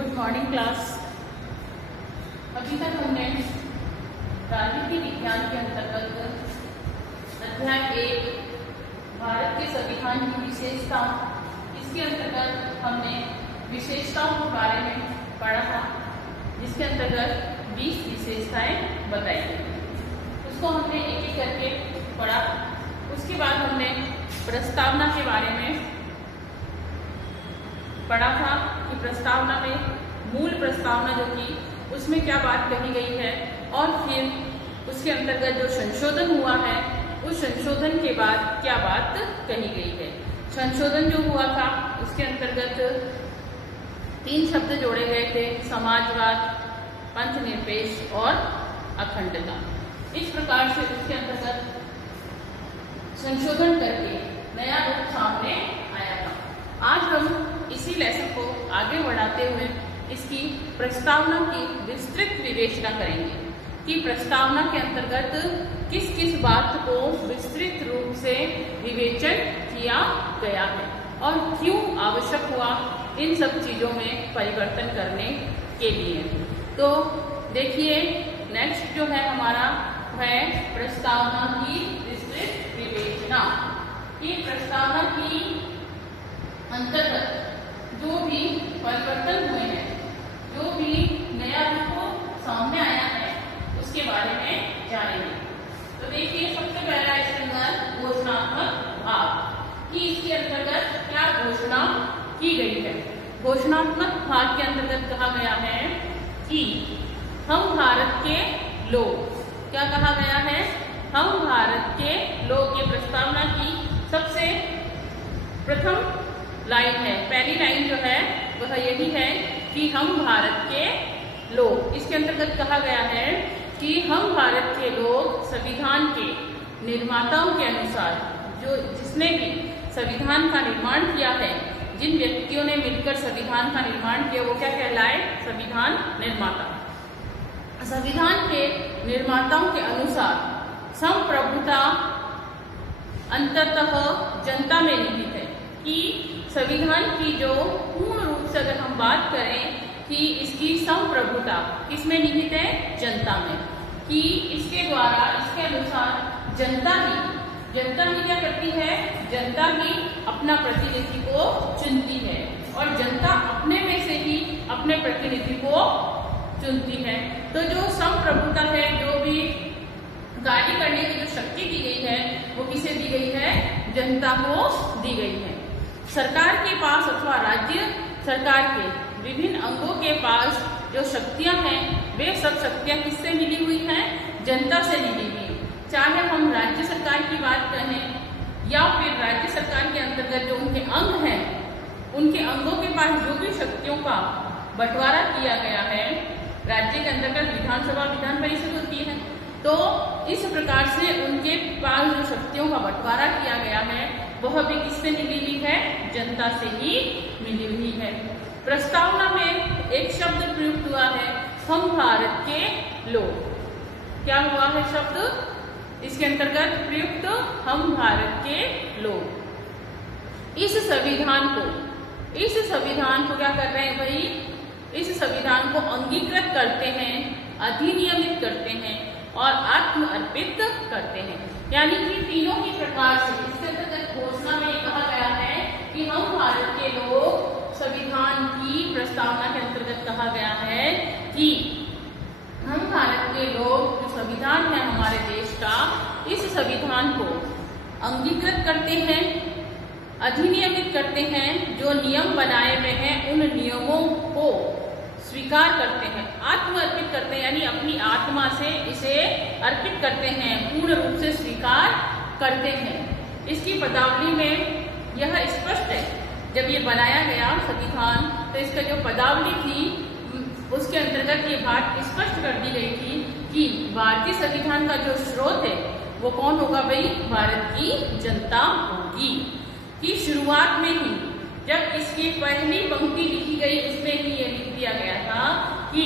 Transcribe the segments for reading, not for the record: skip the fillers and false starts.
Good morning class. अभी तक हमने राजनीति विज्ञान के अंतर्गत अध्याय 1 भारत के संविधान की विशेषता, इसके अंतर्गत हमने विशेषताओं के बारे में पढ़ा था, जिसके अंतर्गत 20 विशेषताएं बताई गई। उसको हमने एक एक करके पढ़ा। उसके बाद हमने प्रस्तावना के बारे में पढ़ा था कि प्रस्तावना में मूल प्रस्तावना जो कि उसमें क्या बात कही गई है, और फिर उसके अंतर्गत जो संशोधन हुआ है उस संशोधन के बाद क्या बात कही गई है। संशोधन जो हुआ था उसके अंतर्गत 3 शब्द जोड़े गए थे: समाजवाद, पंथनिरपेक्ष और अखंडता। इस प्रकार से उसके अंतर्गत संशोधन करके नया रूप सामने आया था। आज हम इसी लेसन को आगे बढ़ाते हुए इसकी प्रस्तावना की विस्तृत विवेचना करेंगे कि प्रस्तावना के अंतर्गत किस किस बात को विस्तृत रूप से विवेचन किया गया है और क्यों आवश्यक हुआ इन सब चीजों में परिवर्तन करने के लिए। तो देखिए, नेक्स्ट जो है हमारा है प्रस्तावना की विस्तृत विवेचना। ये प्रस्तावना की अंतर्गत जो भी परिवर्तन हुए हैं, जो भी नया रूप सामने आया है, उसके बारे में जानेंगे। तो देखिए, सबसे पहला इसके अंदर घोषणात्मक भाग कि इसके अंतर्गत क्या घोषणा की गई है। घोषणात्मक भाग के अंतर्गत कहा गया है कि हम भारत के लोग, क्या कहा गया है, हम भारत के लोग। ये प्रस्तावना की सबसे प्रथम लाइन है। पहली लाइन जो है वह यही है कि हम भारत के लोग। इसके अंतर्गत कहा गया है कि हम भारत के लोग संविधान के निर्माताओं के अनुसार, जो जिसने भी संविधान का निर्माण किया है, जिन व्यक्तियों ने मिलकर संविधान का निर्माण किया, वो क्या कहलाए, संविधान निर्माता। संविधान के निर्माताओं के अनुसार संप्रभुता अंततः जनता में निहित है। कि संविधान की जो पूर्ण रूप से अगर हम बात करें कि इसकी संप्रभुता किसमें निहित है, जनता में। कि इसके द्वारा, इसके अनुसार जनता ही क्या करती है, जनता ही अपना प्रतिनिधि को चुनती है और जनता अपने में से ही अपने प्रतिनिधि को चुनती है। तो जो संप्रभुता है, जो भी कार्य करने की जो शक्ति दी गई है, वो किसे दी गई है, जनता को दी गई है। सरकार के पास अथवा राज्य सरकार के विभिन्न अंगों के पास जो शक्तियां हैं, वे सब शक्तियां किससे मिली हुई हैं, जनता से मिली हुई। चाहे हम राज्य सरकार की बात करें या फिर राज्य सरकार के अंतर्गत जो उनके अंग हैं, उनके अंगों के पास जो भी शक्तियों का बंटवारा किया गया है, राज्य के अंतर्गत विधानसभा, विधान परिषद होती है, तो इस प्रकार से उनके पास जो शक्तियों का बंटवारा किया गया है, वह भी किससे मिली हुई है, जनता से ही मिली हुई है। प्रस्तावना में एक शब्द प्रयुक्त हुआ है, हम भारत के लोग। क्या हुआ है शब्द इसके अंतर्गत प्रयुक्त, हम भारत के लोग। इस संविधान को क्या कर रहे हैं भाई, इस संविधान को अंगीकृत करते हैं, अधिनियमित करते हैं और आत्म अर्पित करते हैं। यानी कि तीनों ही प्रकार से इसके अंतर्गत घोषणा में कहा गया है कि हम भारत के लोग, संविधान की प्रस्तावना के अंतर्गत कहा गया है कि हम भारत के लोग, जो संविधान है हमारे देश का, इस संविधान को अंगीकृत करते हैं, अधिनियमित करते हैं, जो नियम बनाए हुए हैं उन नियमों को स्वीकार करते हैं, आत्म अर्पित करते हैं, यानी अपनी आत्मा से इसे अर्पित करते हैं, पूर्ण रूप से स्वीकार करते हैं। इसकी पदावली में यह स्पष्ट है, जब ये बनाया गया संविधान, तो इसका जो पदावली थी उसके अंतर्गत ये बात स्पष्ट कर दी गई थी कि भारतीय संविधान का जो स्रोत है वो कौन होगा भाई, भारत की जनता होगी। कि शुरुआत में ही जब इसकी पहली पंक्ति लिखी गई, उसमें ही ये लिख दिया गया था कि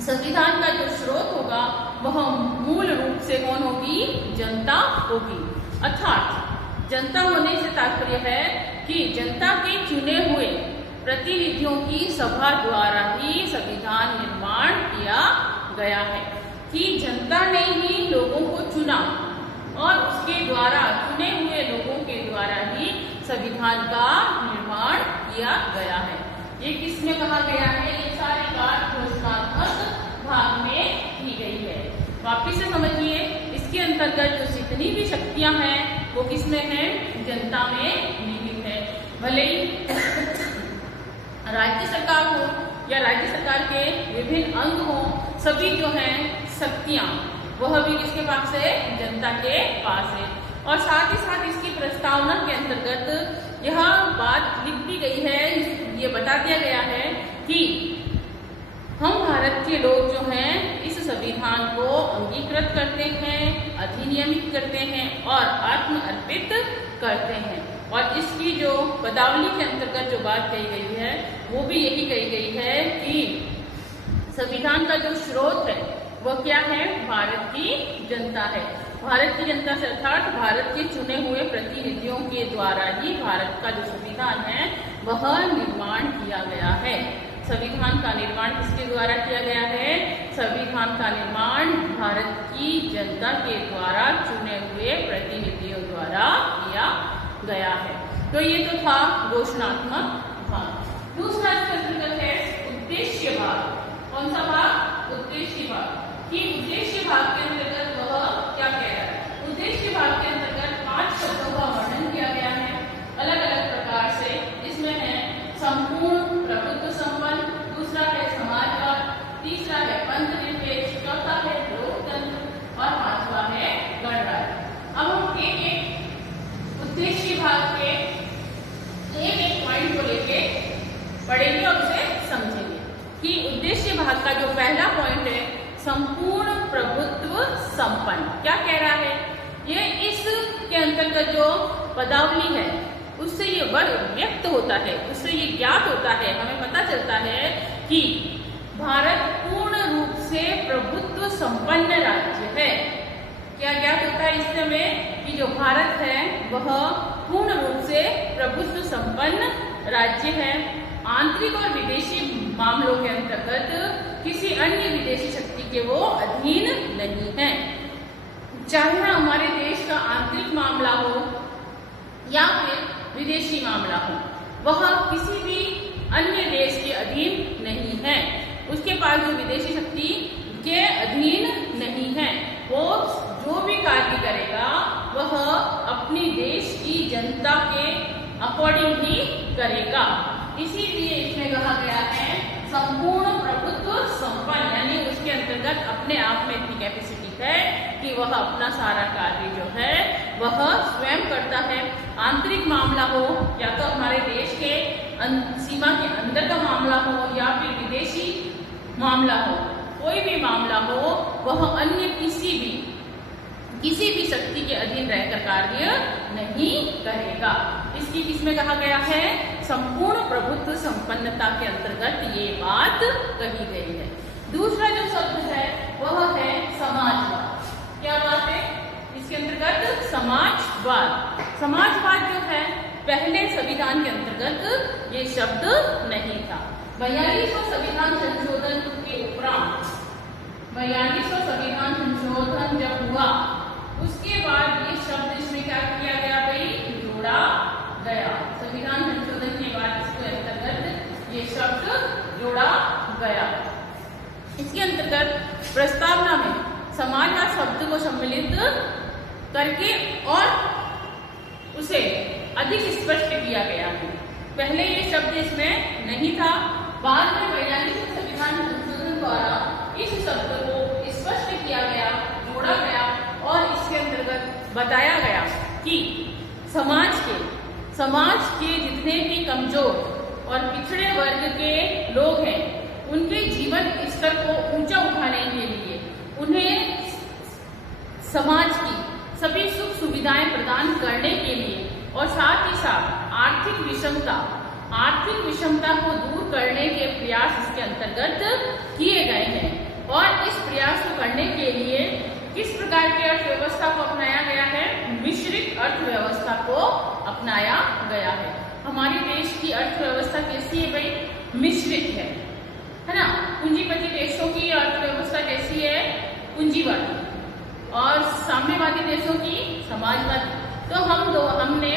संविधान का जो स्रोत होगा वह मूल रूप से कौन होगी, जनता होगी। अर्थात जनता होने से तात्पर्य है कि जनता के चुने हुए प्रतिनिधियों की सभा द्वारा ही संविधान निर्माण किया गया है, कि जनता ने ही लोगों को चुना और उसके द्वारा, चुने हुए लोगों के द्वारा ही संविधान का निर्माण किया गया है। ये किसमें कहा गया है? ये सारी बात घोषणात्मक भाग में की गई है। वापिस से समझिए, इसके अंतर्गत जो जितनी भी शक्तियां हैं वो किसमें है? जनता में निहित है। भले ही राज्य सरकार हो या राज्य सरकार के विभिन्न अंग हो, सभी जो हैं शक्तियां वह भी किसके पास है? जनता के पास है। और साथ ही साथ इसकी प्रस्तावना के अंतर्गत यह बात लिख दी गई है, ये बता दिया गया है कि हम भारत के लोग जो हैं इस संविधान को अंगीकृत करते हैं, अधिनियमित करते हैं और आत्म अर्पित करते हैं। और इसकी जो पदावली के अंतर्गत जो बात कही गई है वो भी यही कही गई है कि संविधान का जो स्रोत है वह क्या है? भारत की जनता है। भारत की जनता से अर्थात भारत के चुने हुए प्रतिनिधियों के द्वारा ही भारत का जो संविधान है वह निर्माण किया गया है। संविधान का निर्माण किसके द्वारा किया गया है? संविधान का निर्माण भारत की जनता के द्वारा चुने हुए प्रतिनिधियों द्वारा किया गया है। तो ये तो था घोषणात्मक भाग। दूसरा इसके अंतर्गत है उद्देश्य भाग। कौन सा भाग? उद्देश्य भाग। कि उद्देश्य भाग के अंतर्गत वह क्या कह रहा है? उद्देश्य भाग के अंतर्गत 5 शब्दों का वर्णन किया गया है अलग अलग प्रकार से। इसमें है संपूर्ण प्रभुत्व संपन्न, दूसरा है समाजवाद, तीसरा है पंथ निरपेक्ष, चौथा है लोकतंत्र और पांचवा है गणराज्य। अब हम एक उद्देश्य भाग के एक पॉइंट को लेके पढ़ेंगे और उसे समझेंगे। कि उद्देश्य भाग का जो पहला पॉइंट है संपूर्ण प्रभुत्व संपन्न, क्या कह रहा है? ये इसके अंतर्गत जो पदावली है उससे ये वर्ड व्यक्त होता है, उससे ये ज्ञात होता है, हमें पता चलता है कि भारत पूर्ण रूप से प्रभुत्व संपन्न राज्य है। क्या ज्ञात होता है इस समय? कि जो भारत है वह पूर्ण रूप से प्रभुत्व संपन्न राज्य है। आंतरिक और विदेशी मामलों के अंतर्गत किसी अन्य विदेशी शक्ति के वो अधीन नहीं है। चाहे हमारे देश का आंतरिक मामला हो या फिर विदेशी मामला हो, वह किसी भी अन्य देश के अधीन नहीं है। उसके पास जो विदेशी शक्ति के अधीन नहीं है। वो जो भी कार्य करेगा वह अपने देश की जनता के अकॉर्डिंग ही करेगा। इसीलिए इसमें कहा गया है संपूर्ण प्रभुत्व संपन्न, यानी उसके अंतर्गत अपने आप में इतनी कैपेसिटी है कि वह अपना सारा कार्य जो है वह स्वयं करता है। आंतरिक मामला हो या तो हमारे देश के सीमा के अंदर का मामला हो या फिर विदेशी मामला हो, कोई भी मामला हो वह अन्य किसी भी शक्ति के अधीन रहकर कार्य नहीं करेगा। इसकी किसमें कहा गया है? संपूर्ण प्रभुत्व संपन्नता के अंतर्गत ये बात कही गई है। दूसरा जो शब्द है वह है समाजवाद। क्या बात है इसके अंतर्गत? समाजवाद। समाजवाद जो है पहले संविधान के अंतर्गत ये शब्द नहीं था। 42वां संविधान संशोधन के उपरांत 42वां संविधान संशोधन जब हुआ उसके बाद ये शब्द इसमें क्या किया गया भाई? जोड़ा गया। संविधान संशोधन के बाद इसके अंतर्गत ये शब्द जोड़ा गया। इसके अंतर्गत प्रस्तावना में समाजवाद शब्द को सम्मिलित करके और उसे अधिक स्पष्ट किया गया है। पहले ये शब्द इसमें नहीं था, बाद में 42वें संविधान संशोधन द्वारा इस शब्द को स्पष्ट किया गया, जोड़ा गया और इसके अंतर्गत बताया गया कि समाज के जितने भी कमजोर और पिछड़े वर्ग के लोग हैं उनके जीवन स्तर को ऊंचा उठाने के लिए उन्हें समाज की सभी सुख सुविधाएं प्रदान करने के लिए और साथ ही साथ आर्थिक विषमता को दूर करने के प्रयास इसके अंतर्गत किए गए हैं। और इस प्रयास को करने के लिए किस प्रकार की अर्थव्यवस्था को अपनाया गया है? मिश्रित अर्थव्यवस्था को अपनाया गया है। हमारे देश की अर्थव्यवस्था कैसी है भाई? मिश्रित है ना। पूंजीपति देशों की अर्थव्यवस्था कैसी है? पूंजीवादी, और साम्यवादी देशों की समाजवादी। तो हमने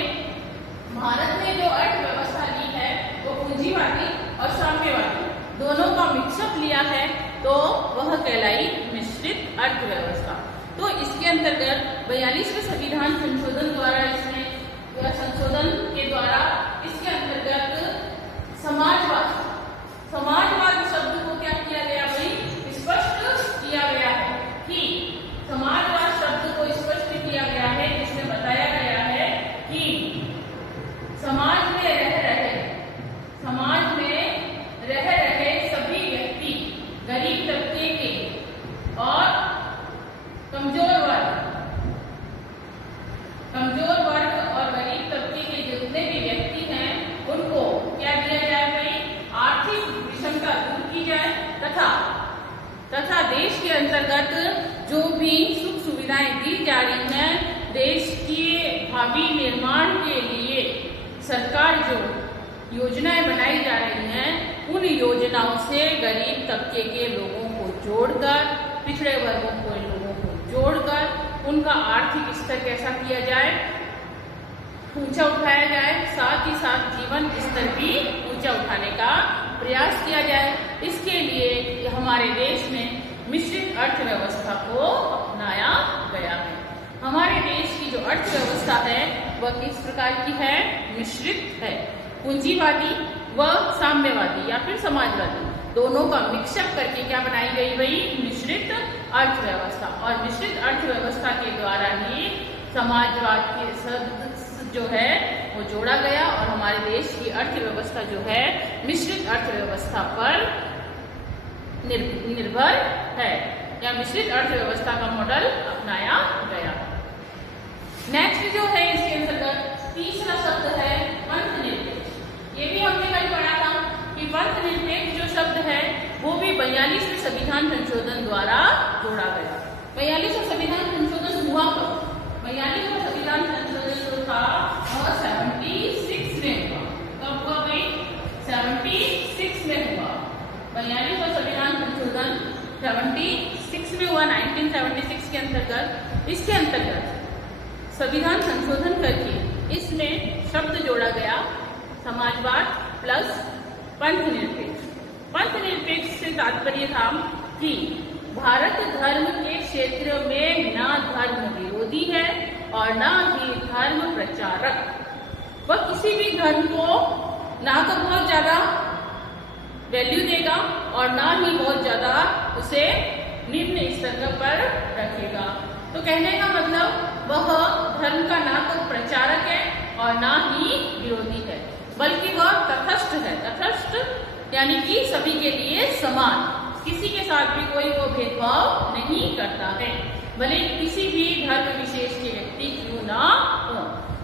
भारत में जो अर्थव्यवस्था ली है वो पूंजीवादी और साम्यवादी दोनों का मिक्सअप लिया है, तो वह कहलाई मिश्रित अर्थव्यवस्था। तो इसके अंतर्गत 42वें संविधान संशोधन द्वारा संशोधन के द्वारा इसके अंतर्गत समाजवाद शब्द को क्या किया गया भाई? स्पष्ट किया गया है कि समाजवाद शब्द को स्पष्ट किया गया है, जिसमें बताया गया है कि समाज में रह रहे सभी व्यक्ति, गरीब तबके के और कमजोर वर्ग और गरीब तबके के जितने भी व्यक्ति हैं उनको क्या दिया जाए भाई? आर्थिक विषमता दूर की जाए, तथा देश के अंतर्गत जो भी सुख सुविधाएं दी जा रही हैं, देश के भावी निर्माण के लिए सरकार जो योजनाएं बनाई जा रही हैं, उन योजनाओं से गरीब तबके के लोगों को जोड़कर, पिछड़े वर्गों को लोगों को जोड़कर उनका आर्थिक स्तर कैसा किया जाए? ऊंचा उठाया जाए, साथ ही साथ जीवन स्तर भी ऊंचा उठाने का प्रयास किया जाए। इसके लिए हमारे देश में मिश्रित अर्थव्यवस्था को अपनाया गया है। हमारे देश की जो अर्थव्यवस्था है वह किस प्रकार की है? मिश्रित है। पूंजीवादी व साम्यवादी या फिर समाजवादी दोनों का मिक्सअप करके क्या बनाई गई भाई? मिश्रित अर्थव्यवस्था। और मिश्रित अर्थव्यवस्था के द्वारा ही समाजवाद के शब्द जो है वो जोड़ा गया, और हमारे देश की अर्थव्यवस्था जो है मिश्रित अर्थव्यवस्था पर निर्भर है, या मिश्रित अर्थव्यवस्था का मॉडल अपनाया गया। नेक्स्ट जो है इसके अंतर्गत तीसरा शब्द है पंथ निरपेक्ष। ये भी हमने कल पढ़ा था कि पंथ निरपेक्ष जो शब्द है वो भी 42वें संविधान संशोधन द्वारा जोड़ा गया। 42वां संविधान संशोधन हुआ कब? 42वां संविधान संशोधन जो था वह 76 में हुआ। कब हुआ भाई? 76 में हुआ। 42वां संविधान संशोधन 76 में हुआ, 1976 के अंतर्गत। इसके अंतर्गत संविधान संशोधन करके इसमें शब्द जोड़ा गया समाजवाद प्लस पंथ निरपेक्ष। पंथ निरपेक्ष से तात्पर्य था कि भारत धर्म के क्षेत्र में ना धर्म विरोधी है और ना ही धर्म प्रचारक। वह किसी भी धर्म को ना तो बहुत ज्यादा वैल्यू देगा और ना ही बहुत ज्यादा उसे निम्न स्तर पर रखेगा। तो कहने का मतलब वह धर्म का ना तो प्रचारक है और ना ही विरोधी है, बल्कि वह तटस्थ है। तटस्थ यानी कि सभी के लिए समान, किसी के साथ भी कोई वो भेदभाव नहीं करता है, भले किसी भी धर्म विशेष के व्यक्ति क्यों ना हो।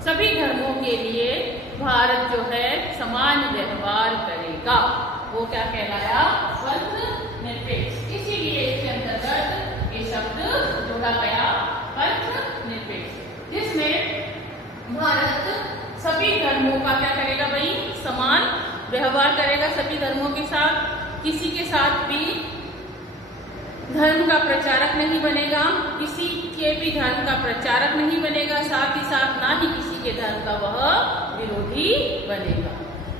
सभी धर्मों के लिए भारत जो है समान व्यवहार करेगा। वो क्या कहलाया? पंथ निरपेक्ष। इसीलिए इसके अंतर्गत ये शब्द जोड़ा गया पंथ निरपेक्ष, जिसमें भारत सभी धर्मों का क्या करेगा भाई? समान व्यवहार करेगा सभी धर्मों के साथ। किसी के साथ भी धर्म का प्रचारक नहीं बनेगा, किसी के भी धर्म का प्रचारक नहीं बनेगा, साथ ही साथ ना ही किसी के धर्म का वह विरोधी बनेगा।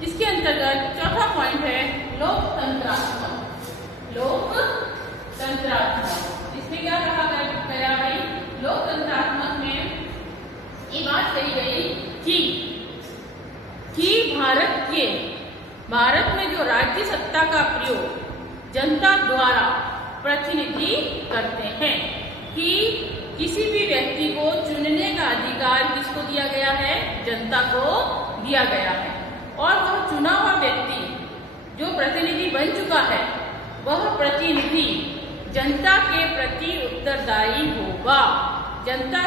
इसके अंतर्गत चौथा पॉइंट है लोकतंत्रात्मक। लोकतंत्रात्मक इसमें क्या कहा गया भाई? लोकतंत्रात्मक में ये बात कही गई कि भारत में जो राज्य सत्ता का प्रयोग जनता द्वारा प्रतिनिधि करते हैं, कि किसी भी व्यक्ति को चुनने का अधिकार किसको दिया गया है? जनता को दिया गया है। और वह चुना हुआ व्यक्ति जो प्रतिनिधि बन चुका है वह प्रतिनिधि जनता के प्रति उत्तरदायी होगा। जनता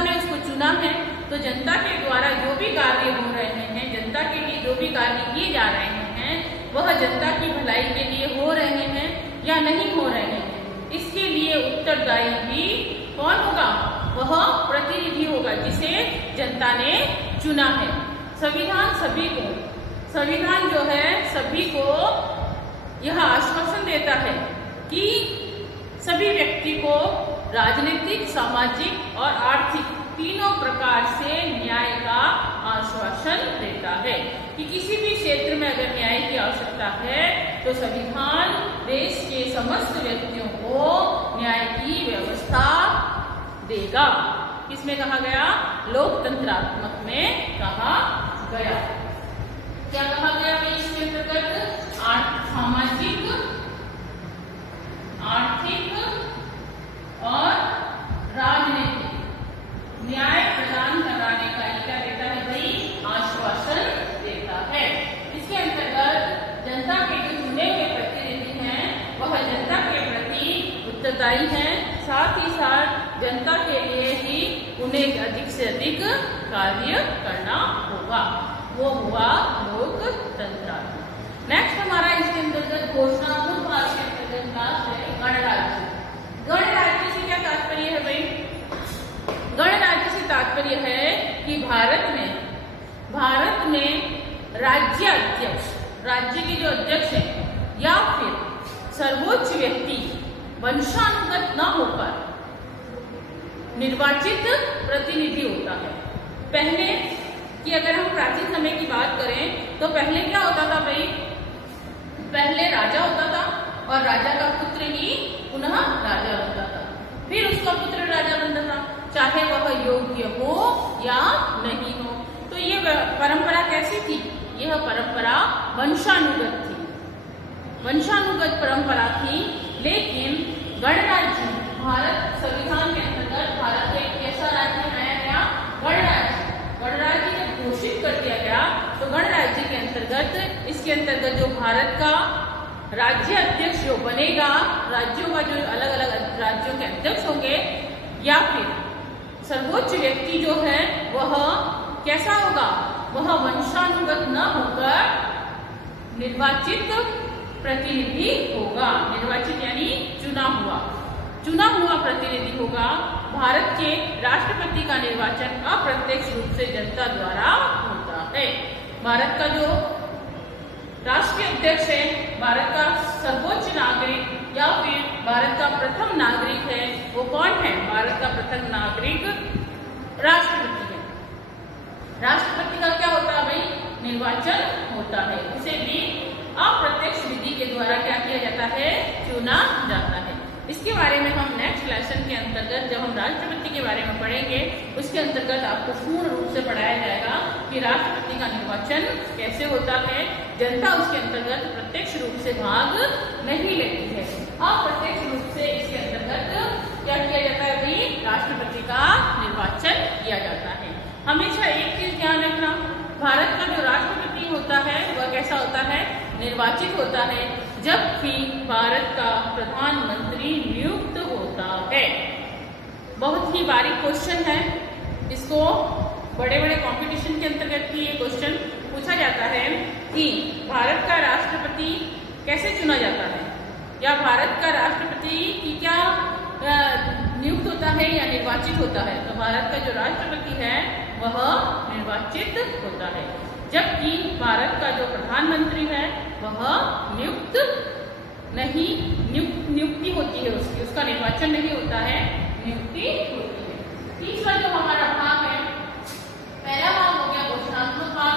ने इसको चुना है, तो जनता के द्वारा जो भी कार्य हो रहे हैं, जनता के लिए जो भी कार्य किए जा रहे हैं, वह जनता की भलाई के लिए हो रहे हैं या नहीं हो रहे हैं, इसके लिए उत्तरदायी भी कौन होगा? वह प्रतिनिधि होगा जिसे जनता ने चुना है। संविधान सभी को, संविधान जो है सभी को यह आश्वासन देता है कि सभी व्यक्ति को राजनीतिक, सामाजिक और आर्थिक तीनों प्रकार से न्याय का आश्वासन देता है कि किसी भी क्षेत्र में अगर न्याय की आवश्यकता है तो संविधान देश के समस्त व्यक्तियों को न्याय की व्यवस्था देगा। किसमें कहा गया? लोकतंत्रात्मक में कहा गया। क्या कहा गया है इसके अंतर्गत? सामाजिक, आर्थिक और राजनीतिक न्याय प्रदान कराने का क्या देता है भाई? आश्वासन देता है। इसके अंतर्गत जनता के जो चुने हुए प्रतिनिधि हैं वह जनता के प्रति उत्तरदायी हैं, साथ ही साथ जनता के लिए ही उन्हें अधिक से अधिक कार्य करना होगा। वो हुआ लोकतंत्र। नेक्स्ट हमारा इसके अंतर्गत घोषणात्मक भाग के अंतर्गत क्लास है गणराज्य। गणराज्य से क्या तात्पर्य है भाई? गणराज्य से तात्पर्य है कि भारत में राज्य अध्यक्ष, राज्य के जो अध्यक्ष हैं या फिर सर्वोच्च व्यक्ति वंशानुगत न होकर निर्वाचित प्रतिनिधि होता है। पहले कि अगर हम प्राचीन समय की बात करें तो पहले क्या होता था भाई? पहले राजा होता था और राजा का पुत्र ही पुनः राजा होता था, फिर उसका पुत्र राजा बनता था, चाहे वह योग्य हो या नहीं हो। तो ये परंपरा कैसी थी? यह परंपरा वंशानुगत थी, वंशानुगत परंपरा थी। लेकिन गणराज्य, भारत संविधान के अंतर्गत भारत का एक ऐसा राज्य बनाया गया गणराज्य। गणराज्य जब घोषित कर दिया गया तो गणराज्य के अंतर्गत, इसके अंतर्गत जो भारत का राज्य अध्यक्ष जो बनेगा, राज्यों का जो अलग अलग राज्यों के अध्यक्ष होंगे या फिर सर्वोच्च व्यक्ति जो है वह कैसा होगा? वह वंशानुगत न होकर निर्वाचित प्रतिनिधि होगा। निर्वाचित यानी चुना हुआ प्रतिनिधि होगा। भारत के राष्ट्रपति का निर्वाचन अप्रत्यक्ष रूप से जनता द्वारा होता है। भारत का जो राष्ट्रीय अध्यक्ष है, भारत का सर्वोच्च नागरिक या फिर भारत का प्रथम नागरिक है, वो कौन है? भारत का प्रथम नागरिक राष्ट्रपति है। राष्ट्रपति का क्या होता है भाई? निर्वाचन होता है। उसे भी अप्रत्यक्ष विधि के द्वारा क्या किया जाता है? चुना जाता है। इसके बारे में हम नेक्स्ट लेसन के अंतर्गत जब हम राष्ट्रपति के बारे में पढ़ेंगे उसके अंतर्गत आपको पूर्ण रूप से पढ़ाया जाएगा कि राष्ट्रपति का निर्वाचन कैसे होता है। जनता उसके अंतर्गत प्रत्यक्ष रूप से भाग नहीं लेती है, अप्रत्यक्ष रूप से इसके अंतर्गत क्या किया जाता है भाई? राष्ट्रपति का निर्वाचन किया जाता है। हमेशा एक चीज ध्यान रखना, भारत का जो राष्ट्रपति होता है वह कैसा होता है? निर्वाचित होता है, जबकि भारत का प्रधानमंत्री नियुक्त होता है। बहुत ही बारीक क्वेश्चन है, इसको बड़े बड़े कंपटीशन के अंतर्गत भी ये क्वेश्चन पूछा जाता है कि भारत का राष्ट्रपति कैसे चुना जाता है, या भारत का राष्ट्रपति की क्या नियुक्त होता है या निर्वाचित होता है। तो भारत का जो राष्ट्रपति है वह निर्वाचित होता है, जबकि भारत का जो प्रधानमंत्री है वह नियुक्ति होती है उसका निर्वाचन नहीं होता है, नियुक्ति होती है। तीसरा जो हमारा भाग है, पहला भाग हो गया घोषणात्मक भाग,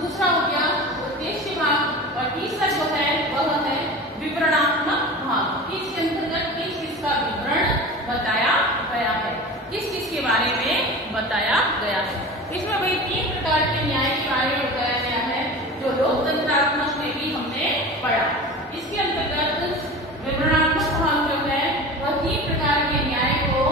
दूसरा हो गया उद्देश्य भाग और तीसरा जो है वह है विवरणात्मक भाग। इसके अंतर्गत किस का विवरण बताया गया है, किस के बारे में बताया गया है। इसमें भाई 3 प्रकार के न्याय के बारे में बताया गया है जो लोकतंत्रात्मक में भी हमने पढ़ा। इसके अंतर्गत विवरणात्मक भाग जो है वह 3 प्रकार के न्याय को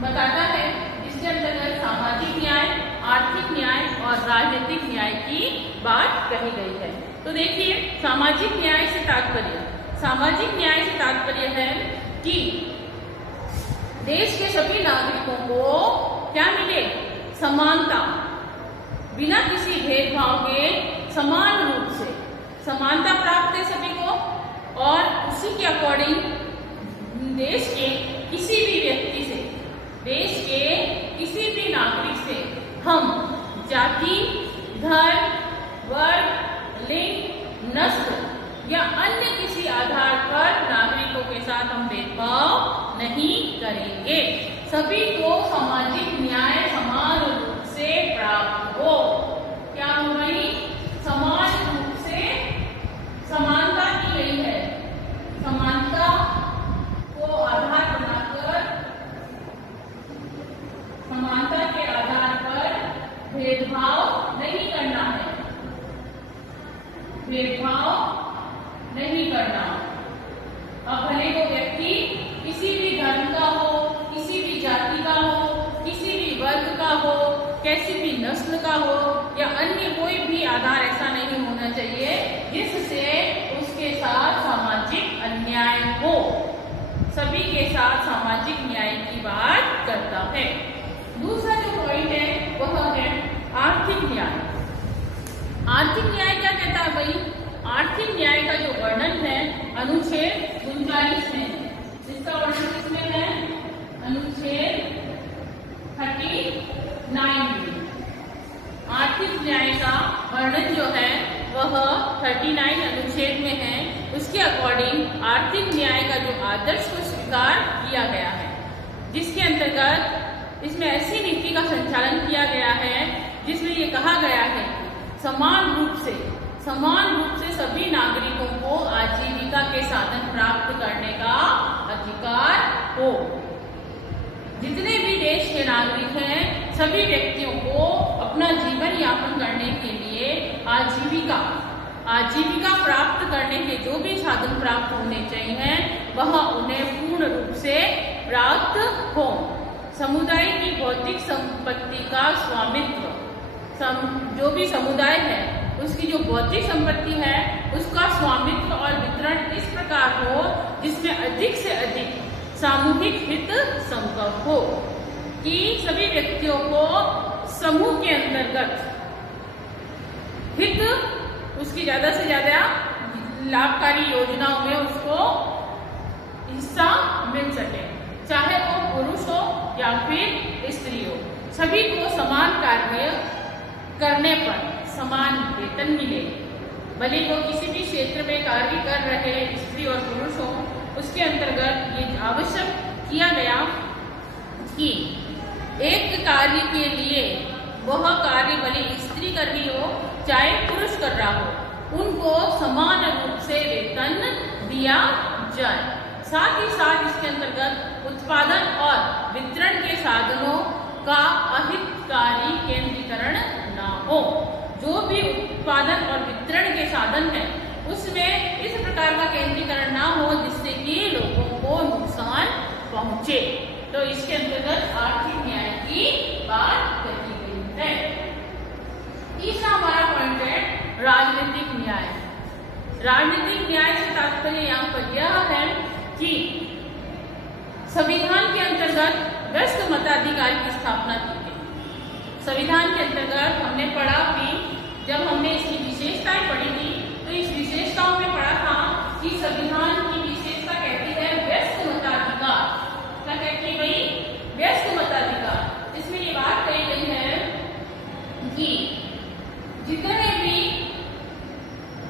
बताता है। इसके अंतर्गत सामाजिक न्याय, आर्थिक न्याय और राजनीतिक न्याय की बात कही गई है। तो देखिए, सामाजिक न्याय से तात्पर्य है कि देश के सभी नागरिकों को क्या मिले? समानता, बिना किसी भेदभाव के समान रूप से समानता प्राप्त है सभी को, और उसी के अकॉर्डिंग देश के किसी भी व्यक्ति से, देश के किसी भी नागरिक से हम जाति, धर्म, वर्ग, लिंग, नस्ल या अन्य किसी आधार पर नागरिकों के साथ हम भेदभाव नहीं करेंगे। सभी को सामाजिक न्याय समान रूप से प्राप्त हो। क्या हो गई? समान रूप से समानता की गई है। समानता को आधार बनाकर, समानता के आधार पर भेदभाव नहीं करना है। भेदभाव नहीं करना। अब भले वो व्यक्ति किसी भी धर्म का हो, किसी भी जाति का हो, किसी भी वर्ग का हो, कैसी भी नस्ल का हो या अन्य कोई भी आधार ऐसा नहीं होना चाहिए जिससे उसके साथ सामाजिक अन्याय हो। सभी के साथ सामाजिक न्याय की बात करता है। दूसरा जो पॉइंट है वह है आर्थिक न्याय। आर्थिक न्याय क्या कहता है भाई? आर्थिक न्याय का जो वर्णन है अनुच्छेद 39 में, जिसका वर्णन किसमें है? अनुच्छेद 39 में। आर्थिक न्याय का वर्णन जो है वह 39 अनुच्छेद में है। उसके अकॉर्डिंग आर्थिक न्याय का जो आदर्श को स्वीकार किया गया है, जिसके अंतर्गत इसमें ऐसी नीति का संचालन किया गया है जिसमें ये कहा गया है समान रूप से सभी नागरिकों को आजीविका के साधन प्राप्त करने का अधिकार हो। जितने भी देश के नागरिक हैं सभी व्यक्तियों को अपना जीवन यापन करने के लिए आजीविका प्राप्त करने के जो भी साधन प्राप्त होने चाहिए वह उन्हें पूर्ण रूप से प्राप्त हो। समुदाय की भौतिक संपत्ति का स्वामित्व, जो भी समुदाय है उसकी जो भौतिक संपत्ति है उसका स्वामित्व और वितरण इस प्रकार हो जिसमें अधिक से अधिक सामूहिक हित संभव हो, कि सभी व्यक्तियों को समूह के अंतर्गत हित, उसकी ज्यादा से ज्यादा लाभकारी योजनाओं में उसको हिस्सा मिल सके, चाहे वो पुरुष हो या फिर स्त्री हो। सभी को समान कार्य करने पर समान वेतन मिले। भले वो किसी भी क्षेत्र में कार्य कर रहे स्त्री और पुरुष हो, उसके अंतर्गत ये आवश्यक किया गया कि एक कार्य के लिए वह कार्य भले स्त्री कर रही हो चाहे पुरुष कर रहा हो, उनको समान रूप से वेतन दिया जाए। साथ ही साथ इसके अंतर्गत उत्पादन और वितरण के साधनों का अहितकारी केंद्रीकरण ना हो। जो भी उत्पादन और वितरण के साधन है उसमें इस प्रकार का केंद्रीकरण ना हो जिससे कि लोगों को नुकसान पहुंचे। तो इसके अंतर्गत आर्थिक न्याय की बात कही गई है। तीसरा हमारा पॉइंट है राजनीतिक न्याय। राजनीतिक न्याय से तात्पर्य यहाँ पर यह है कि संविधान के अंतर्गत व्यस्त मताधिकार की स्थापना की गई। संविधान के अंतर्गत हमने पढ़ा भी, जब हमने इसकी विशेषताएं पढ़ी थी तो इस विशेषताओं में पढ़ा था कि संविधान की विशेषता कहती है व्यस्त मताधिकार। क्या कहती है भाई? व्यस्त मताधिकार। इसमें ये बात कही गई है कि जितने भी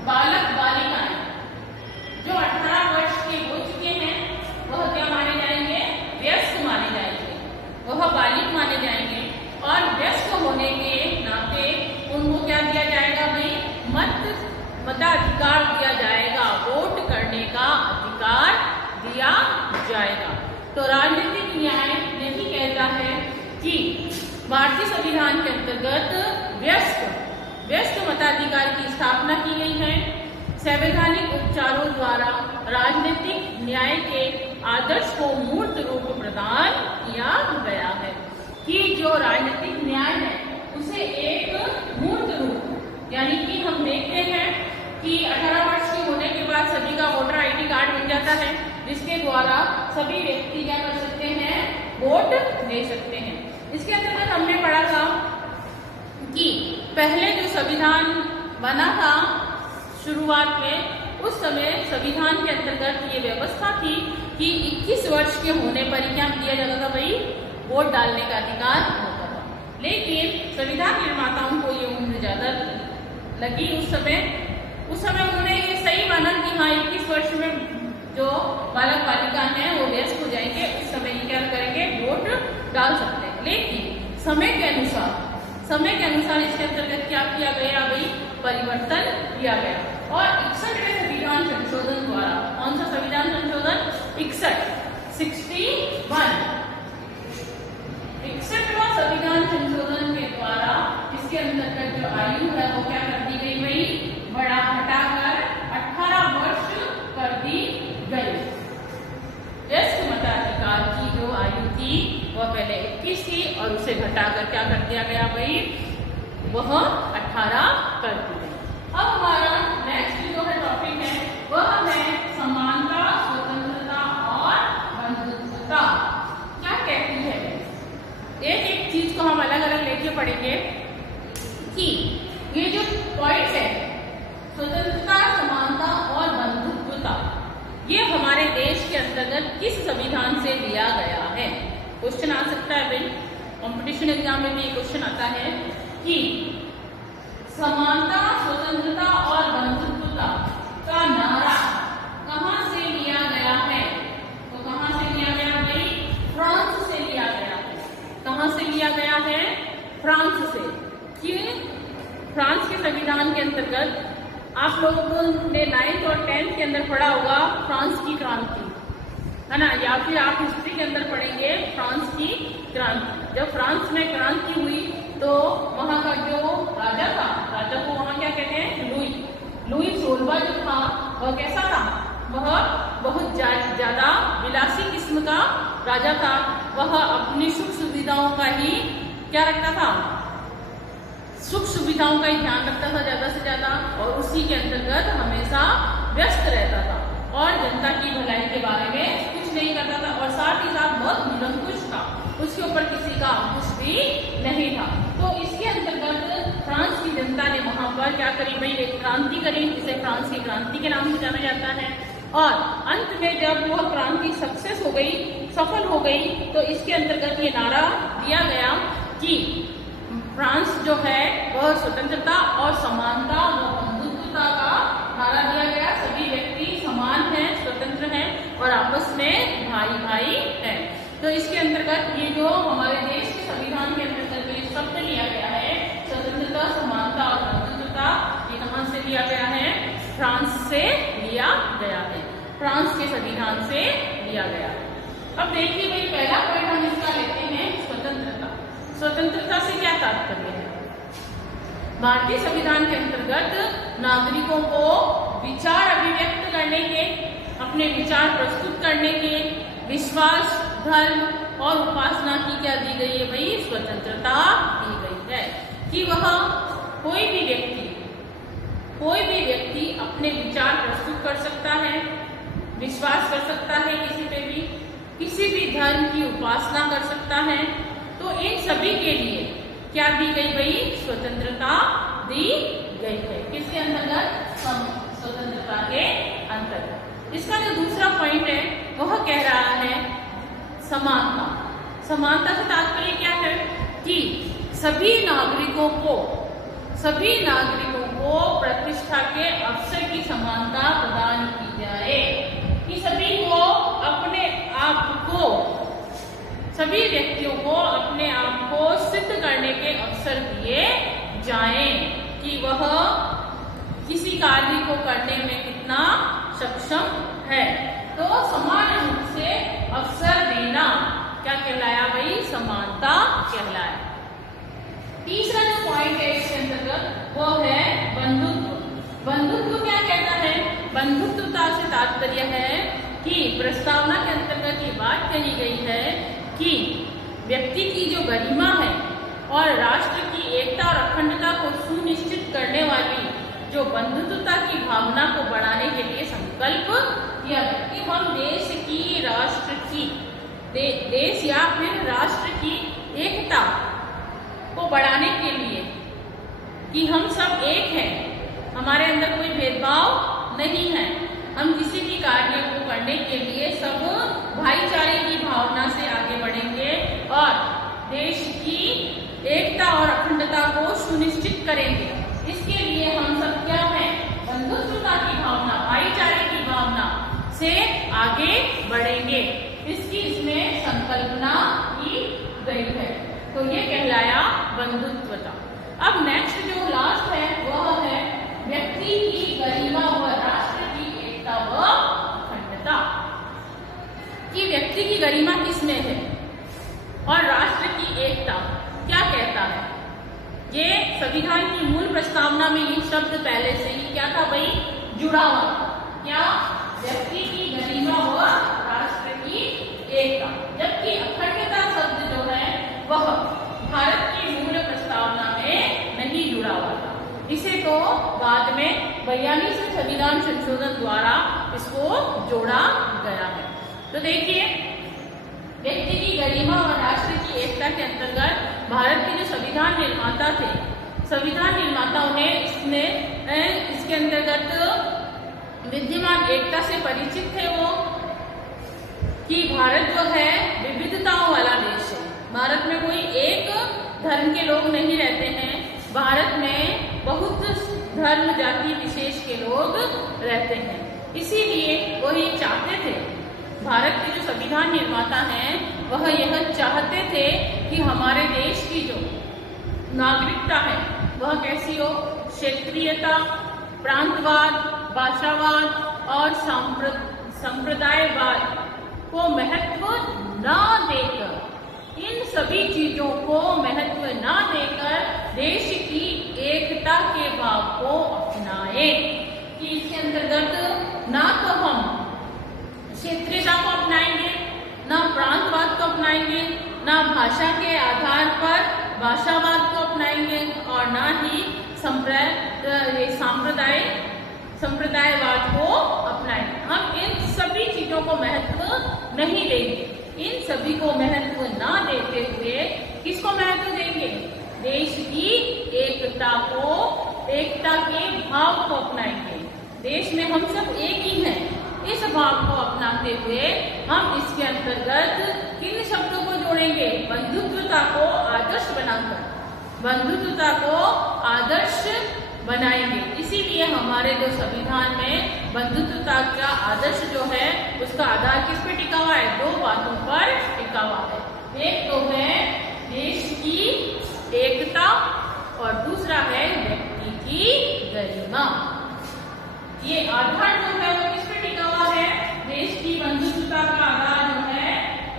बालक बालिकाएं जो 18 वर्ष के हो चुके हैं वह क्या माने जाएंगे? व्यस्त माने जाएंगे, वह बालिक माने जाएंगे। और व्यस्त होने के नाते उनको क्या दिया जाएगा भाई? मताधिकार दिया जाएगा, वोट करने का अधिकार दिया जाएगा। तो राजनीतिक न्याय यही कहता है कि भारतीय संविधान के अंतर्गत व्यस्त मताधिकार की स्थापना की गई है। संवैधानिक उपचारों द्वारा राजनीतिक न्याय के आदर्श को मूर्त रूप प्रदान किया गया है, कि जो राजनीतिक न्याय है उसे एक मूर्त रूप, यानी कि हम देखते हैं कि 18 वर्ष के होने के बाद सभी का वोटर आईडी कार्ड बन जाता है, जिसके द्वारा सभी व्यक्ति क्या कर सकते हैं? वोट दे सकते हैं। इसके अंतर्गत हमने पढ़ा था कि पहले जो संविधान बना था शुरुआत में, उस समय संविधान के अंतर्गत ये व्यवस्था थी कि 21 वर्ष के होने पर ही क्या दिया जाता था भाई? वोट डालने का अधिकार होता था। लेकिन संविधान निर्माताओं को ये उम्र ज्यादा लगी उस समय उन्होंने ये सही माना कि हाँ 21 वर्ष में जो बालक बालिका हैं वो वयस्क हो जाएंगे, उस समय ये क्या करेंगे, वोट डाल सकते हैं। लेकिन समय के अनुसार इसके अंतर्गत क्या किया गया भाई, परिवर्तन किया गया। और 61वें संविधान संशोधन द्वारा, कौन सा संविधान संशोधन, 61वां संविधान संशोधन के द्वारा इसके अंतर्गत जो आयु है वो क्या कर दी गई भाई, हटाकर 18 वर्ष कर दी गई। वयस्क मताधिकार की जो आयु थी वह पहले 21 थी और उसे घटाकर क्या कर दिया गया भाई, वह 18 कर दी गई। अब हमारा नेक्स्ट जो है टॉपिक है वह है समानता, स्वतंत्रता और बंधुत्वता। क्या कहती है, एक एक चीज को हम अलग अलग लेके पढ़ेंगे कि ये जो पॉइंट है स्वतंत्रता, समानता और बंधुत्वता, ये हमारे देश के अंतर्गत किस संविधान से लिया गया है। क्वेश्चन आ सकता है भाई, कंपटीशन एग्जाम में भी क्वेश्चन आता है कि समानता, स्वतंत्रता और बंधुत्वता का नारा कहाँ से लिया गया है, तो कहाँ से लिया गया भाई, फ्रांस से लिया गया है। कहाँ से लिया गया है, फ्रांस से। क्यों, फ्रांस के संविधान के अंतर्गत आप लोगों ने 9th और 10th के अंदर पढ़ा होगा फ्रांस की क्रांति, है ना, या फिर आप हिस्ट्री के अंदर पढ़ेंगे फ्रांस की क्रांति। जब फ्रांस में क्रांति हुई तो वहां का जो राजा को वहां क्या कहते हैं, लुई 16वां जो था वह कैसा था, वह बहुत ज्यादा विलासी किस्म का राजा था। वह अपनी सुख सुविधाओं का ही क्या रखता था, सुख सुविधाओं का ही ध्यान रखता था ज्यादा से ज्यादा, और उसी के अंतर्गत हमेशा व्यस्त रहता था और जनता की भलाई के बारे में कुछ नहीं करता था, और साथ ही साथ बहुत निरंकुश था, उसके ऊपर किसी का अंकुश भी नहीं था। तो इसके अंतर्गत फ्रांस की जनता ने वहां पर क्या करी भाई, एक क्रांति करी, जिसे फ्रांस की क्रांति के नाम से जाना जाता है। और अंत में जब वह क्रांति सक्सेस हो गई, सफल हो गई, तो इसके अंतर्गत ये नारा दिया गया कि फ्रांस जो है वह स्वतंत्रता और समानता व बंधुत्वता का नारा दिया गया। सभी व्यक्ति समान हैं, स्वतंत्र हैं और आपस में भाई भाई हैं। तो इसके अंतर्गत ये जो हमारे देश के संविधान के अंतर्गत जो शब्द लिया गया है, स्वतंत्रता, समानता और बंधुत्वता, ये कहाँ से लिया गया है, फ्रांस से लिया गया है, फ्रांस के संविधान से लिया गया है। अब देखिए भाई, पहला पॉइंट हम इसका लेते हैं स्वतंत्रता। स्वतंत्रता से क्या तात्पर्य है, भारतीय संविधान के अंतर्गत नागरिकों को विचार अभिव्यक्त करने के, अपने विचार प्रस्तुत करने के, विश्वास, धर्म और उपासना की क्या दी गई है भाई, स्वतंत्रता दी गई है कि वह कोई भी व्यक्ति अपने विचार प्रस्तुत कर सकता है, विश्वास कर सकता है किसी पे भी, किसी भी धर्म की उपासना कर सकता है। तो इन सभी के लिए क्या दी गई भाई, स्वतंत्रता दी गई है। किसके अंतर्गत, स्वतंत्रता के अंतर्गत। इसका जो दूसरा पॉइंट है वह कह रहा है समानता। समानता से तात्पर्य क्या है कि सभी नागरिकों को प्रतिष्ठा के अवसर की समानता प्रदान की जाए, कि सभी व्यक्तियों को अपने आप को सिद्ध करने के अवसर दिए जाएं कि वह किसी कार्य को करने में कितना सक्षम है। तो समान रूप से अवसर देना क्या कहलाया भाई, समानता कहलाया। तीसरा जो पॉइंट है इसके अंतर्गत वो है बंधुत्व। बंधुत्व क्या कहता है, बंधुत्वता से तात्पर्य है कि प्रस्तावना के अंतर्गत ये बात कही गई है कि व्यक्ति की जो गरिमा है और राष्ट्र की एकता और अखंडता को सुनिश्चित करने वाली जो बंधुत्वता की भावना को बढ़ाने के लिए संकल्प किया गया कि हम देश की, राष्ट्र की, देश या फिर राष्ट्र की एकता को बढ़ाने के लिए कि हम सब एक हैं, हमारे अंदर कोई भेदभाव नहीं है, हम किसी भी कार्य को करने के लिए सब भाईचारे की भावना से आगे बढ़ेंगे और देश की एकता और अखंडता को सुनिश्चित करेंगे। इसके लिए हम सब क्या हैं? बंधुत्वता की भावना, भाईचारे की भावना से आगे बढ़ेंगे। इसकी इसमें संकल्पना की गई है। तो ये कहलाया बंधुत्वता। अब नेक्स्ट जो लास्ट है वह है व्यक्ति की गरिमा व राष्ट्र की एकता व अखंडता। कि व्यक्ति की गरिमा किसमें है और राष्ट्र की एकता क्या कहता है? ये संविधान की मूल प्रस्तावना में ये शब्द पहले से ही क्या था भाई? जुड़ा हुआ। क्या? व्यक्ति की गरिमा व राष्ट्र की एकता। जबकि अखंडता शब्द जो है वह भारत की मूल प्रस्तावना में नहीं जुड़ा हुआ था। इसे तो बाद में 42वें संविधान संशोधन द्वारा इसको जोड़ा गया है। तो देखिए, व्यक्ति की गरिमा और राष्ट्र की एकता के अंतर्गत भारत के जो संविधान निर्माता थे, संविधान निर्माताओं ने इसके अंतर्गत विद्यमान एकता से परिचित थे वो कि भारत जो है विविधताओं वाला देश है। भारत में कोई एक धर्म के लोग नहीं रहते हैं। भारत में बहुत धर्म जाति विशेष के लोग रहते हैं। इसीलिए वो ये चाहते थे, भारत के जो संविधान निर्माता हैं वह यह चाहते थे कि हमारे देश की जो नागरिकता है वह कैसी हो? क्षेत्रीयता, प्रांतवाद, भाषावाद और संप्रदायवाद को महत्व न देकर, इन सभी चीजों को महत्व न देकर देश की एकता के भाव को अपनाए। कि इसके अंतर्गत ना तो हम क्षेत्रीयता को अपनाएंगे, ना प्रांतवाद को अपनाएंगे, ना भाषा के आधार पर भाषावाद को अपनाएंगे और ना ही संप्रदायवाद को अपनाएंगे। हम इन सभी चीजों को महत्व नहीं देंगे। इन सभी को महत्व ना देते हुए किसको महत्व देंगे? देश की एकता को, एकता के भाव को अपनाएंगे। देश में हम सब एक ही हैं। इस भाव को अपनाते हुए हम इसके अंतर्गत किन शब्दों को जोड़ेंगे? बंधुत्वता को आदर्श बनाकर, बंधुत्वता को आदर्श बनाएंगे। इसीलिए हमारे जो संविधान में बंधुत्वता का आदर्श जो है उसका आधार किस पे टिका हुआ है? दो बातों पर टिका हुआ है। एक तो है देश की एकता और दूसरा है व्यक्ति की गरिमा। ये आधार जो है वो किस पे टिका हुआ है? देश की बंधुत्वता का आधार जो है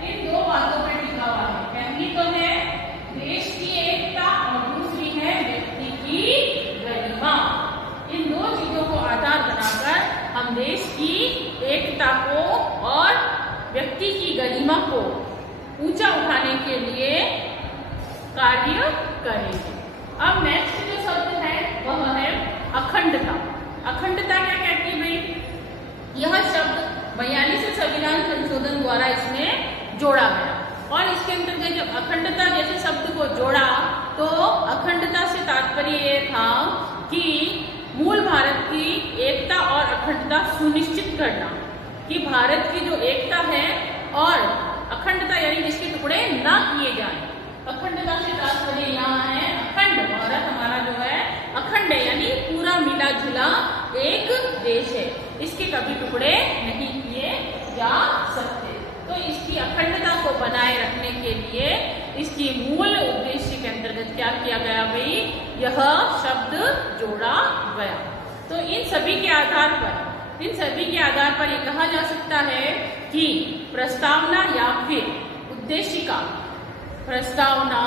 इन दो बातों पर टिका हुआ है। पहली तो है देश की एकता और दूसरी है व्यक्ति की गरिमा। इन दो चीजों को आधार बनाकर हम देश की एकता को और व्यक्ति की गरिमा को ऊंचा उठाने के लिए कार्य करेंगे। अब नेक्स्ट जो शब्द है वह है अखंडता। अखंडता क्या कहती है भाई? यह शब्द 42वें संविधान संशोधन द्वारा इसमें जोड़ा गया और इसके अंतर्गत जब अखंडता जैसे शब्द को जोड़ा तो अखंडता से तात्पर्य ये था कि मूल भारत की एकता और अखंडता सुनिश्चित करना, कि भारत की जो एकता है और अखंडता यानी जिसके टुकड़े ना किए जाएं। अखंडता से तात्पर्य यहाँ है अखंड। भारत हमारा जो है अखंड है, यानी पूरा मिला जुला एक देश है। इसके कभी टुकड़े नहीं किए जा सकते। तो इसकी अखंडता को बनाए रखने के लिए इसकी मूल उद्देश्य के अंतर्गत क्या किया गया भाई? यह शब्द जोड़ा गया। तो इन सभी के आधार पर यह कहा जा सकता है कि प्रस्तावना या फिर उद्देशिका, प्रस्तावना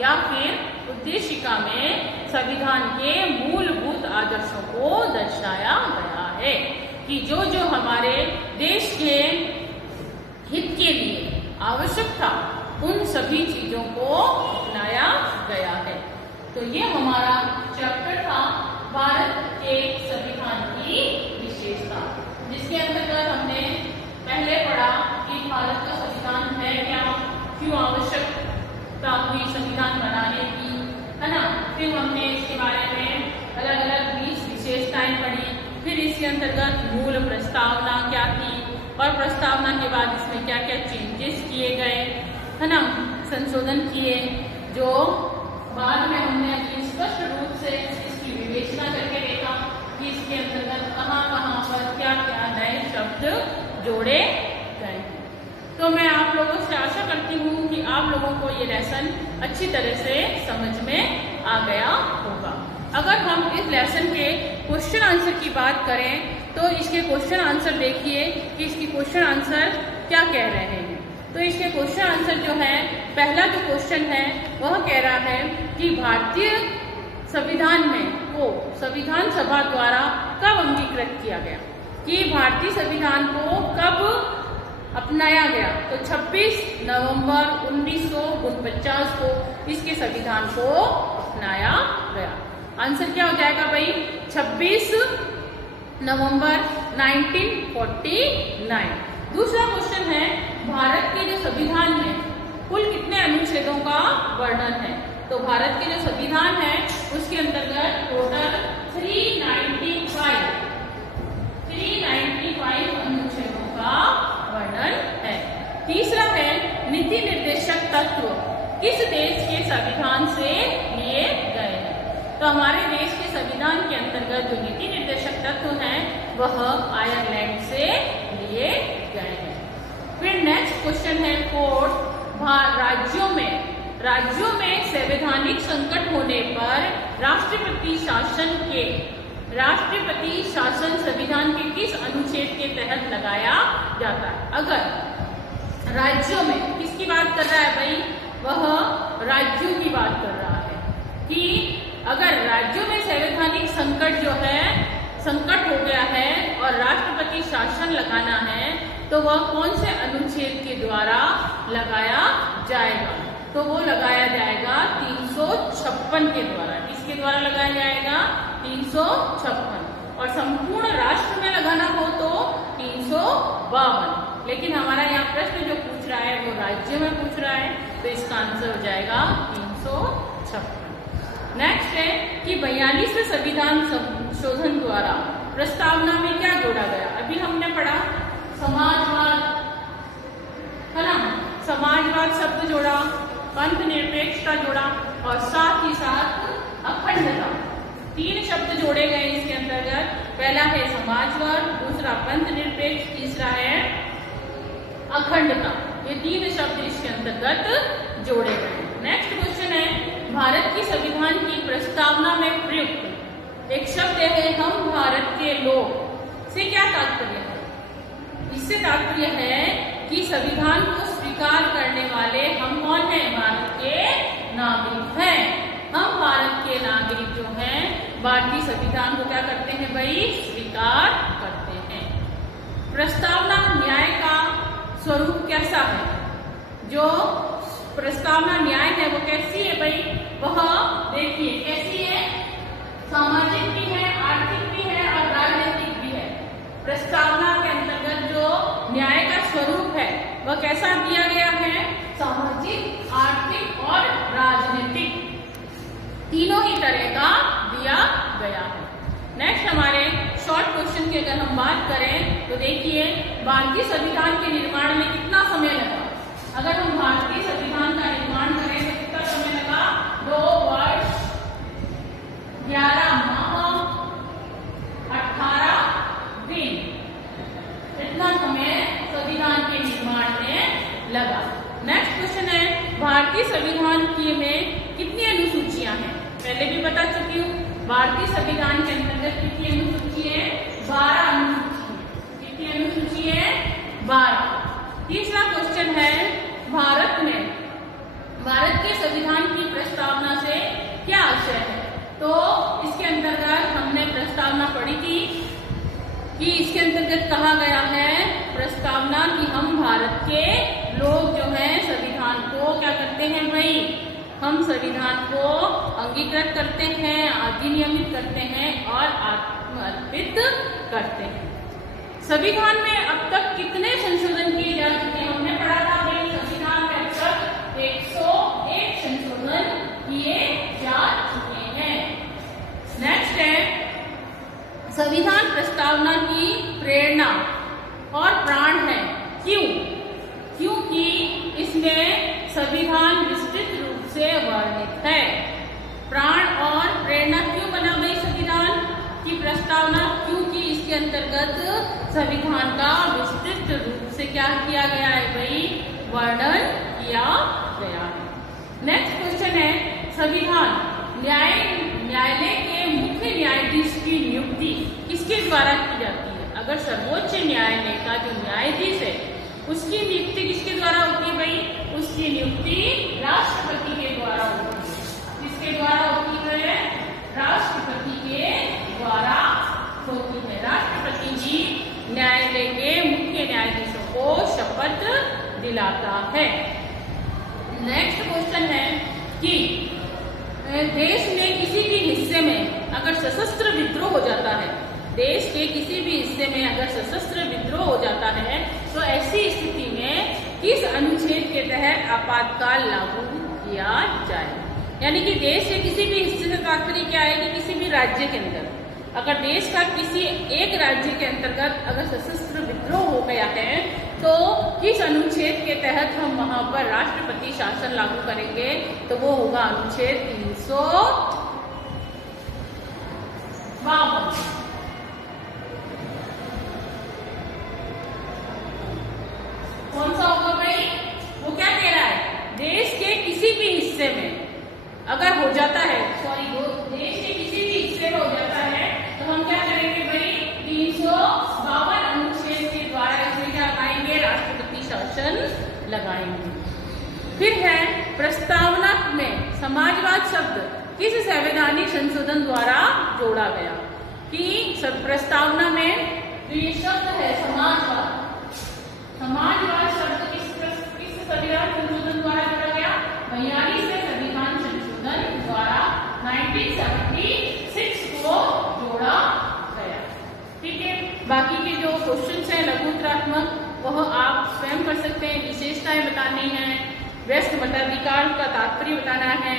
या फिर उद्देशिका में संविधान के मूलभूत आदर्शों को दर्शाया गया है कि जो जो हमारे देश के हित के लिए आवश्यक था उन सभी चीजों को अपनाया गया है। तो ये हमारा चैप्टर था भारत के संविधान की विशेषता, जिसके अंतर्गत हमने पहले पढ़ा कि भारत का संविधान है क्या, क्यों आवश्यकता हुई संविधान बनाने की, है ना। फिर हमने इसके बारे में अलग अलग 20 विशेषताएं पढ़ी। फिर इसके अंतर्गत मूल प्रस्तावना क्या थी और प्रस्तावना के बाद इसमें क्या क्या चेंजेस किए गए, है ना, संशोधन किए जो बाद में हमने अभी स्पष्ट रूप से इसकी विवेचना करके देखा कि इसके अंतर्गत कहाँ कहाँ पर क्या क्या नए शब्द जोड़े गए। तो मैं आप लोगों से आशा करती हूँ कि आप लोगों को ये लेसन अच्छी तरह से समझ में आ गया होगा। अगर हम इस लेसन के क्वेश्चन आंसर की बात करें तो इसके क्वेश्चन आंसर देखिए कि इसकी क्वेश्चन आंसर क्या कह रहे हैं। तो इसके क्वेश्चन आंसर जो है, पहला जो क्वेश्चन है वह कह रहा है कि भारतीय संविधान में को संविधान सभा द्वारा कब अंगीकृत किया गया, कि भारतीय संविधान को कब अपनाया गया। तो 26 नवंबर 1949 को इसके संविधान को अपनाया गया। आंसर क्या हो जाएगा भाई, 26 नवंबर 1949। दूसरा क्वेश्चन है, भारत के जो संविधान में कुल कितने अनुच्छेदों का वर्णन है। तो भारत के जो संविधान है उसके अंतर्गत टोटल 395 अनुच्छेदों का वर्णन है। तीसरा है, नीति निर्देशक तत्व किस देश के संविधान से लिए गए हैं। तो हमारे देश के संविधान के अंतर्गत जो नीति निर्देशक तत्व हैं वह आयरलैंड से लिए गए हैं। फिर नेक्स्ट क्वेश्चन है, फोर्थ, राज्यों में संवैधानिक संकट होने पर राष्ट्रपति शासन संविधान के किस अनुच्छेद के तहत लगाया जाता है। अगर राज्यों में किसकी बात कर रहा है भाई, वह राज्यों की बात कर रहा है कि अगर राज्यों में संवैधानिक संकट हो गया है और राष्ट्रपति शासन लगाना है तो वह कौन से अनुच्छेद के द्वारा लगाया जाएगा। तो वो लगाया जाएगा 356 के द्वारा। किसके द्वारा लगाया जाएगा, 356। और संपूर्ण राष्ट्र में लगाना हो तो 352। लेकिन हमारा यहाँ प्रश्न जो पूछ रहा है वो राज्य में पूछ रहा है, तो इसका आंसर हो जाएगा 356। नेक्स्ट है कि 42वें संविधान संशोधन द्वारा प्रस्तावना में क्या जोड़ा गया। अभी हमने पढ़ा समाजवाद, है ना, समाजवाद शब्द जोड़ा, पंथ निरपेक्षता जोड़ा और साथ ही साथ अखंडता। 3 शब्द जोड़े गए इसके अंतर्गत। पहला है समाजवाद, दूसरा पंथ निरपेक्ष, तीसरा है अखंडता। ये 3 शब्द इसके अंतर्गत जोड़े गए। नेक्स्ट क्वेश्चन है, भारत की संविधान की प्रस्तावना में प्रयुक्त एक शब्द है हम भारत के लोग से क्या तात्पर्य है। इससे तात्पर्य है कि संविधान को स्वीकार करने वाले हम कौन हैं, भारत के नागरिक हैं। हम भारत के नागरिक जो हैं भारतीय संविधान को क्या करते हैं भाई, स्वीकार करते हैं। प्रस्तावना न्याय का स्वरूप कैसा है। जो प्रस्तावना न्याय है वो कैसी है भाई, वह देखिए कैसी है, सामाजिक भी है, आर्थिक भी है और राजनीतिक भी है। प्रस्तावना के अंतर्गत जो न्याय का स्वरूप है वह कैसा दिया गया है, सामाजिक, आर्थिक और राजनीतिक, तीनों ही तरह का दिया गया है। नेक्स्ट हमारे शॉर्ट क्वेश्चन की अगर हम बात करें तो देखिए, भारतीय संविधान के निर्माण में कितना समय लगा। अगर हम भारतीय संविधान का निर्माण करें तो कितना समय लगा, 2 वर्ष 11 माह 18 दिन, इतना समय संविधान के निर्माण में लगा। नेक्स्ट क्वेश्चन है, भारतीय संविधान की में कितनी अनुसूचियां हैं। पहले भी बता चुकी हूँ, भारतीय संविधान के अंतर्गत कितनी अनुसूची है, 12 अनुसूची। कितनी अनुसूची है, 12। तीसरा क्वेश्चन है, भारत के संविधान की प्रस्तावना से क्या आशय है। तो इसके अंतर्गत हमने प्रस्तावना पढ़ी थी कि इसके अंतर्गत कहा गया है प्रस्तावना कि हम भारत के लोग जो हैं संविधान को क्या करते हैं भाई, हम संविधान को अंगीकृत करते हैं, अधिनियमित करते हैं और आत्मर्पित करते हैं। संविधान में अब तक कितने संशोधन किए जा चुके हैं, हमने पढ़ा था भाई संविधान में अब तक 101 संशोधन किए जा चुके हैं। नेक्स्ट है, संविधान प्रस्तावना की प्रेरणा और प्राण है। क्यों, क्योंकि इसमें संविधान विस्तृत रूप से वर्णित है। अंतर्गत संविधान का विस्तृत रूप से क्या किया गया है भाई, वर्णन किया गया है। नेक्स्ट क्वेश्चन है, संविधान न्यायालय के मुख्य न्यायाधीश की नियुक्ति किसके द्वारा की जाती है? अगर सर्वोच्च न्यायालय का जो न्यायाधीश है उसकी नियुक्ति किसके द्वारा होती है भाई? उसकी नियुक्ति राष्ट्रपति के द्वारा होती है। किसके द्वारा होती है? राष्ट्रपति के द्वारा होती है। राष्ट्रपति जी न्यायालय के मुख्य न्यायाधीशों को शपथ दिलाता है। नेक्स्ट क्वेश्चन है कि देश में किसी भी हिस्से में अगर सशस्त्र विद्रोह हो जाता है, देश के किसी भी हिस्से में अगर सशस्त्र विद्रोह हो जाता है तो ऐसी स्थिति में किस अनुच्छेद के तहत आपातकाल लागू किया जाए? यानी कि देश के किसी भी हिस्से से तात्पर्य क्या है कि किसी भी राज्य के अंदर अगर देश का किसी एक राज्य के अंतर्गत अगर सशस्त्र विद्रोह हो गया है तो किस अनुच्छेद के तहत हम वहां पर राष्ट्रपति शासन लागू करेंगे? तो वो होगा अनुच्छेद 352। कौन सा होगा भाई? वो क्या कह रहा है? देश के किसी भी हिस्से में अगर हो जाता है, देश के किसी भी हिस्से में हो जाता है तो हम क्या करेंगे भाई? 352 अनुच्छेद के द्वारा इसमें क्या लगाएंगे? राष्ट्रपति शासन लगाएंगे। फिर है प्रस्तावना में समाजवाद शब्द किस संवैधानिक संशोधन द्वारा जोड़ा गया? कि प्रस्तावना में जो ये शब्द है समाजवाद, समाजवाद शब्द किस संविधान संशोधन द्वारा जोड़ा गया? 42वें संविधान संशोधन द्वारा 1976 को जोड़ा गया। ठीक है, बाकी के जो क्वेश्चंस हैं लघुत्तरात्मक वह आप स्वयं कर सकते हैं। विशेषताएं बतानी है, व्यस्त मताधिकार का तात्पर्य बताना है,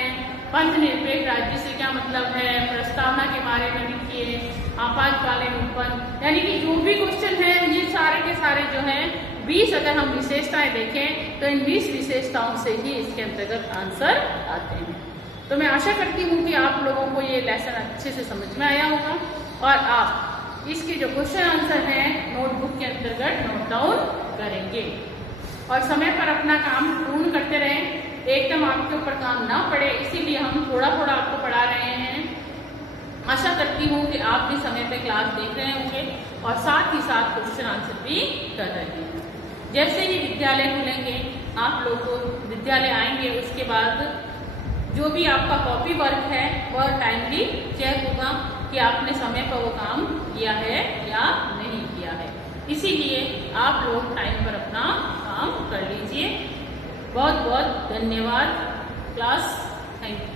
पंथ निरपेक्ष राज्य से क्या मतलब है, प्रस्तावना के बारे में लिखिए, आपातकालीन उत्पन्न, यानी कि जो भी क्वेश्चन है ये सारे के सारे जो हैं 20 अगर हम विशेषताएं देखें तो इन 20 विशेषताओं से ही इसके अंतर्गत आंसर आते हैं। तो मैं आशा करती हूँ कि आप लोगों को ये लेसन अच्छे से समझ में आया होगा और आप इसके जो क्वेश्चन आंसर हैं नोटबुक के अंतर्गत नोट डाउन करेंगे और समय पर अपना काम पूर्ण करते रहें। एकदम आपके ऊपर काम ना पड़े, इसीलिए हम थोड़ा थोड़ा आपको पढ़ा रहे हैं। आशा करती हूँ कि आप भी समय पे क्लास देख रहे होंगे और साथ ही साथ क्वेश्चन आंसर भी कर रहे हैं। जैसे ही विद्यालय खुलेंगे आप लोग को विद्यालय आएंगे, उसके बाद जो भी आपका कॉपी वर्क है वह टाइमली चेक होगा कि आपने समय पर वो काम किया है या नहीं किया है। इसीलिए आप लोग टाइम पर अपना काम कर लीजिए। बहुत बहुत धन्यवाद क्लास, थैंक यू।